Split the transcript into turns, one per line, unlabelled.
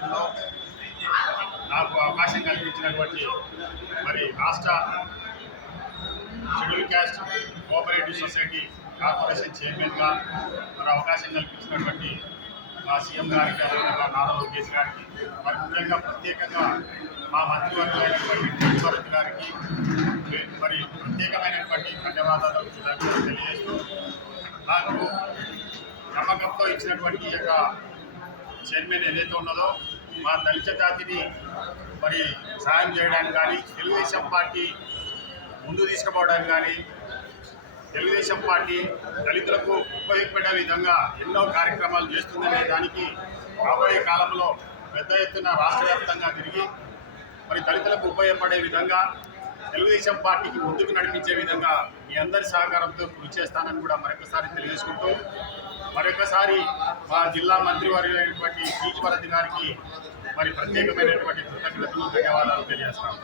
కార్పొరేషన్లో నాకు అవకాశం కల్పించినటువంటి మరి రాష్ట్ర schedule caste cooperative society corporation చైర్మన్గా మరి అవకాశం కల్పించినటువంటి మా సీఎం గారికి అదేవిధంగా నారా లోకేష్ గారికి మరి ముఖ్యంగా ప్రత్యేకంగా మా మంత్రివర్గమైనటువంటి భరత్ గారికి మరి ప్రత్యేకమైనటువంటి ధన్యవాదాలు తెలియజేస్తూ నాకు నమ్మకంతో ఇచ్చినటువంటి ఈ యొక్క చైర్మన్ ఏదైతే ఉన్నదో మా దళిత జాతిని మరి సాయం చేయడానికి కానీ తెలుగుదేశం పార్టీ ముందు తీసుకుపోవడానికి కానీ తెలుగుదేశం పార్టీ దళితులకు ఉపయోగపడే విధంగా ఎన్నో కార్యక్రమాలు చేస్తుందనే దానికి రాబోయే కాలంలో పెద్ద ఎత్తున రాష్ట్ర వ్యాప్తంగా తిరిగి మరి దళితులకు ఉపయోగపడే విధంగా తెలుగుదేశం పార్టీకి ముందుకు నడిపించే విధంగా మీ అందరి సహకారంతో కృషి చేస్తానని కూడా మరొకసారి తెలియజేసుకుంటూ మరొకసారి మా జిల్లా మంత్రివారి అయినటువంటి పీచ్ భరత్ గారికి మరి ప్రత్యేకమైనటువంటి కృతజ్ఞతలు ధన్యవాదాలు తెలియజేస్తాము